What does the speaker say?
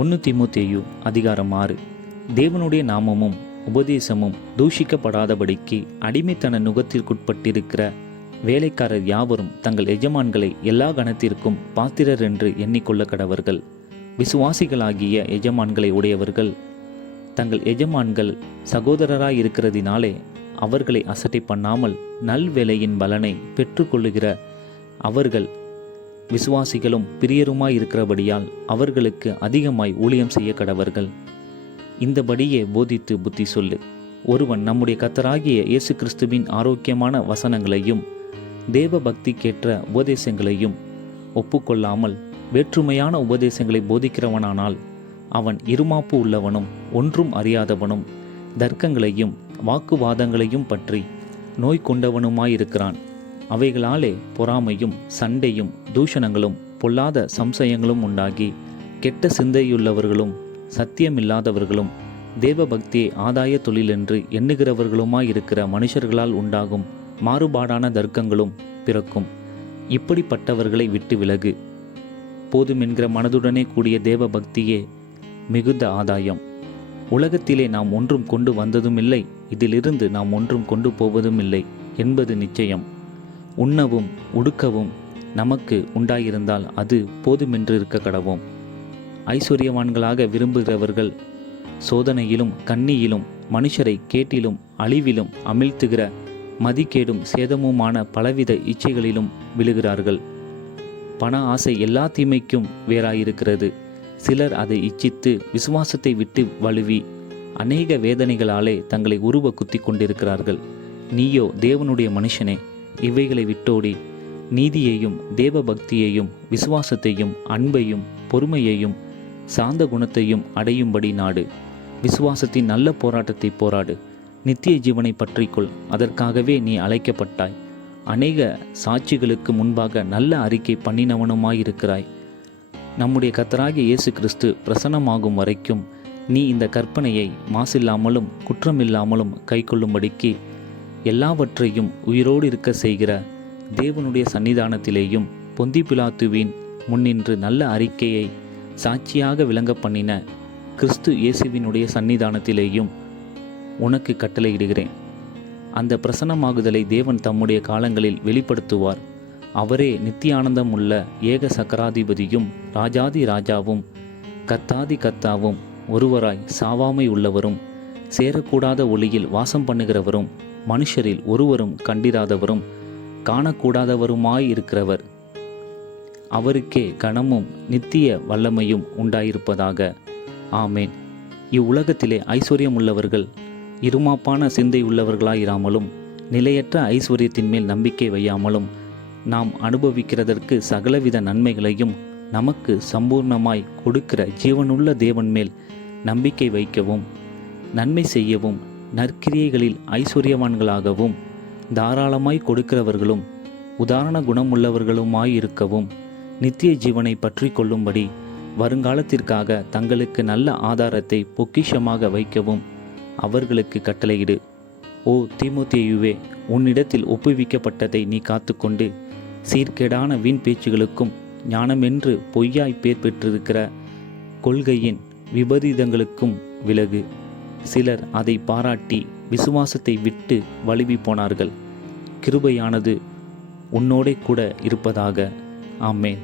1 தீமோத்தேயு அதிகாரம் 6. தேவனுடைய நாமமும் உபதேசமும் தூஷிக்கப்படாதபடிக்கு அடிமைத்தன நுகத்திற்குட்பட்டிருக்கிற வேலைக்காரர் யாவரும் தங்கள் எஜமான்களை எல்லா கணத்திற்கும் பாத்திரர் என்று எண்ணிக்கொள்ள கடவர்கள். விசுவாசிகளாகிய எஜமான்களை உடையவர்கள் தங்கள் எஜமான்கள் சகோதரராயிருக்கிறதினாலே அவர்களை அசட்டை பண்ணாமல் நல்வேலையின் பலனை பெற்றுக்கொள்ளுகிற அவர்கள் விசுவாசிகளும் பிரியருமாயிருக்கிறபடியால் அவர்களுக்கு அதிகமாய் ஊழியம் செய்ய கடவர்கள். இந்தபடியே போதித்து புத்தி சொல்லு. ஒருவன் நம்முடைய கர்த்தராகிய இயேசு கிறிஸ்துவின் ஆரோக்கியமான வசனங்களையும் தேவ பக்திக்கேற்ற உபதேசங்களையும் ஒப்புக்கொள்ளாமல் வேற்றுமையான உபதேசங்களை போதிக்கிறவனானால் அவன் இருமாப்பு உள்ளவனும் ஒன்றும் அறியாதவனும் தர்க்கங்களையும் வாக்குவாதங்களையும் பற்றி நோய் கொண்டவனுமாயிருக்கிறான். அவைகளாலே பொறாமையும் சண்டையும் தூஷணங்களும் பொல்லாத சம்சயங்களும் உண்டாகி கெட்ட சிந்தையுள்ளவர்களும் சத்தியமில்லாதவர்களும் தேவ பக்தியை ஆதாய தொழிலென்று எண்ணுகிறவர்களுமாயிருக்கிற மனுஷர்களால் உண்டாகும் மாறுபாடான தர்க்கங்களும் பிறக்கும். இப்படிப்பட்டவர்களை விட்டு விலகு. போதுமென்கிற மனதுடனே கூடிய தேவ பக்தியே மிகுந்த ஆதாயம். உலகத்திலே நாம் ஒன்றும் கொண்டு வந்ததுமில்லை, இதிலிருந்து நாம் ஒன்றும் கொண்டு போவதுமில்லை என்பது நிச்சயம். உண்ணவும் உடுக்கவும் நமக்கு உண்டாயிருந்தால் அது போதுமென்று இருக்க கடவோம். ஐஸ்வர்யவான்களாக விரும்புகிறவர்கள் சோதனையிலும் கண்ணியிலும் மனுஷரை கேட்டிலும் அழிவிலும் அமிழ்த்துகிற மதிக்கேடும் சேதமுமான பலவித இச்சைகளிலும் விழுகிறார்கள். பண ஆசை எல்லா தீமைக்கும் வேறாயிருக்கிறது. சிலர் அதை இச்சித்து விசுவாசத்தை விட்டு வழுவி அநேக வேதனைகளாலே தங்களை உருவ குத்தி கொண்டிருக்கிறார்கள். நீயோ தேவனுடைய மனுஷனே, இவைகளை விட்டோடி நீதியையும் தேவ பக்தியையும் விசுவாசத்தையும் அன்பையும் பொறுமையையும் சாந்த குணத்தையும் அடையும்படி நாடு. விசுவாசத்தின் நல்ல போராட்டத்தை போராடு. நித்திய ஜீவனை பற்றிக்கொள். அதற்காகவே நீ அழைக்கப்பட்டாய். அநேக சாட்சிகளுக்கு முன்பாக நல்ல அறிக்கை பண்ணினவனுமாயிருக்கிறாய். நம்முடைய கர்த்தராகிய இயேசு கிறிஸ்து பிரசன்னமாகும் வரைக்கும் நீ இந்த கற்பனையை மாசில்லாமலும் குற்றமில்லாமலும் கைக்கொள்ளும்படிக்கு எல்லாவற்றையும் உயிரோடு இருக்க செய்கிற தேவனுடைய சன்னிதானத்திலேயும் பொந்தி பிலாத்துவின் முன்னின்று நல்ல அறிக்கையை சாட்சியாக விளங்க பண்ணின கிறிஸ்து இயேசுவினுடைய சன்னிதானத்திலேயும் உனக்கு கட்டளையிடுகிறேன். அந்த பிரசன்னமாகுதலை தேவன் தம்முடைய காலங்களில் வெளிப்படுத்துவார். அவரே நித்திய ஆனந்தம் உள்ள ஏக சக்கராதிபதியும் ராஜாதி ராஜாவும் கத்தாதி கத்தாவும் ஒருவராய் சாவாமை உள்ளவரும் சேரக்கூடாத ஒளியில் வாசம் பண்ணுகிறவரும் மனுஷரில் ஒருவரும் கண்டிராதவரும் காணக்கூடாதவருமாயிருக்கிறவர். அவருக்கே கனமும் நித்திய வல்லமையும் உண்டாயிருப்பதாக. ஆமேன். இவ்வுலகத்திலே ஐஸ்வர்யம் உள்ளவர்கள் இருமாப்பான சிந்தை உள்ளவர்களாயிராமலும் நிலையற்ற ஐஸ்வர்யத்தின் மேல் நம்பிக்கை வையாமலும் நாம் அனுபவிக்கிறதற்கு சகலவித நன்மைகளையும் நமக்கு சம்பூர்ணமாய் கொடுக்கிற ஜீவனுள்ள தேவன் மேல் நம்பிக்கை வைக்கவும் நன்மை செய்யவும் நற்கிரியைகளில் ஐஸ்வர்யவான்களாகவும் தாராளமாய் கொடுக்கிறவர்களும் உதாரண குணமுள்ளவர்களுமாயிருக்கவும் நித்திய ஜீவனை பற்றி கொள்ளும்படி வருங்காலத்திற்காக தங்களுக்கு நல்ல ஆதாரத்தை பொக்கிஷமாக வைக்கவும் அவர்களுக்கு கட்டளையிடு. ஓ தீமோத்தேயுவே, உன்னிடத்தில் ஒப்புவிக்கப்பட்டதை நீ காத்துக்கொண்டு சீர்கேடான வீண் பேச்சுகளுக்கும் ஞானமென்று பொய்யாய் பேர் பெற்றிருக்கிற கொள்கையின் விபரீதங்களுக்கும் விலகு. சிலர் அதை பாராட்டி விசுவாசத்தை விட்டு வழுவி போனார்கள். கிருபையானது உன்னோடே கூட இருப்பதாக. ஆமென்.